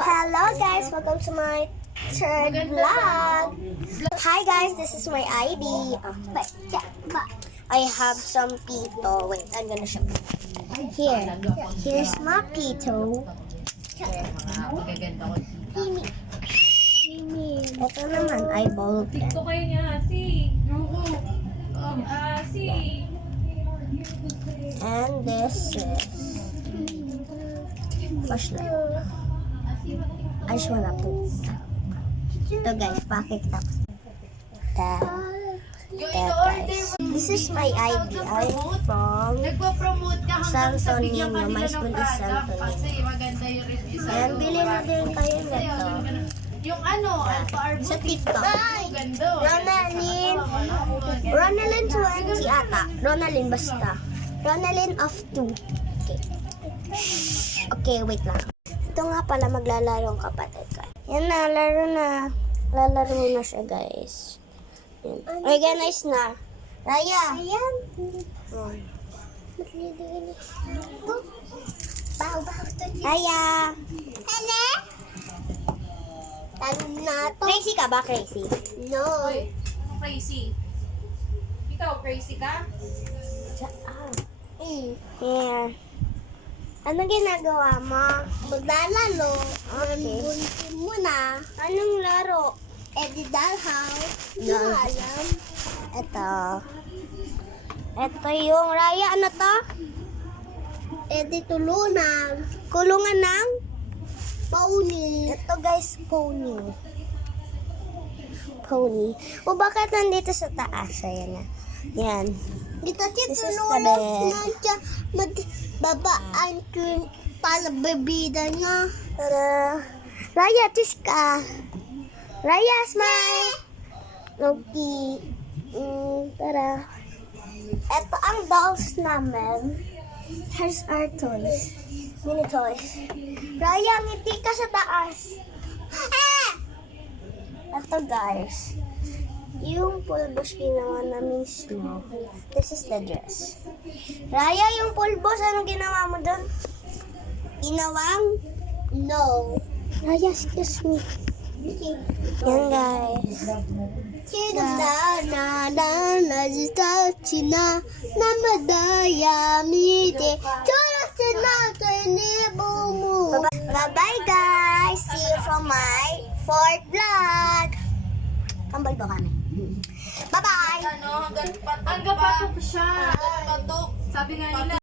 Hello guys, welcome to my third vlog. Hi guys, this is my ID. I have some pito. Wait, I'm gonna show you. Here's my pito. Ito naman ay ball pen. Ito kayo niya, si. Si. And this is flashlight. I just wanna put. Ito guys, pakita ko. Guys. This is my ID. I'm from Nagpo-promote ka hanggang sa Santo bigyan Niño. ka My nila school ng is Santo product kasi Niño. maganda yung review sa And bili na din kayo nito. Yung ano, Alpha Arbor. Sa TikTok. Ganda. Ronalyn 20 ata. Ronalyn basta. Ronalyn of 2. Okay. Okay, wait lang. Ito nga pala maglalaro ang kapatid ko. Yan na, laro na. Lalaro na siya, guys. Yan. Organize na. Raya. Ayan. Raya. Hele. Tanong na to. Crazy ka ba, crazy? No. Hoy, crazy. Ikaw, crazy ka? Here. Ano ginagawa mo? Maglalaro. Okay. Muna. Anong laro? Eddie Dollhouse. Hindi ko alam. Ito. Ito yung Raya. Ano to? Eddie Tulunan. Kulungan ng? Pony. Ito guys, pony. Pony. O bakit nandito sa taas? Ayan na. Yan. Dito si tulungan na siya magbabaan ko para bebida na. Tara. Raya, tis ka. Raya, smile. Okay. Tara. Ito ang dolls namin. Here's our toys. Mini toys. Raya, ngiti ka sa taas. Ito guys. Yung pulbos ginawa na mismo. This is the dress. Raya, yung pulbos, anong ginawa mo doon? Ginawang? No. Raya, excuse me. Yan guys. Bye-bye guys. See you from my fourth vlog. Kambal ba kami? Bye-bye! Ano, hanggang patok siya. Hanggang patok. Sabi nga nila.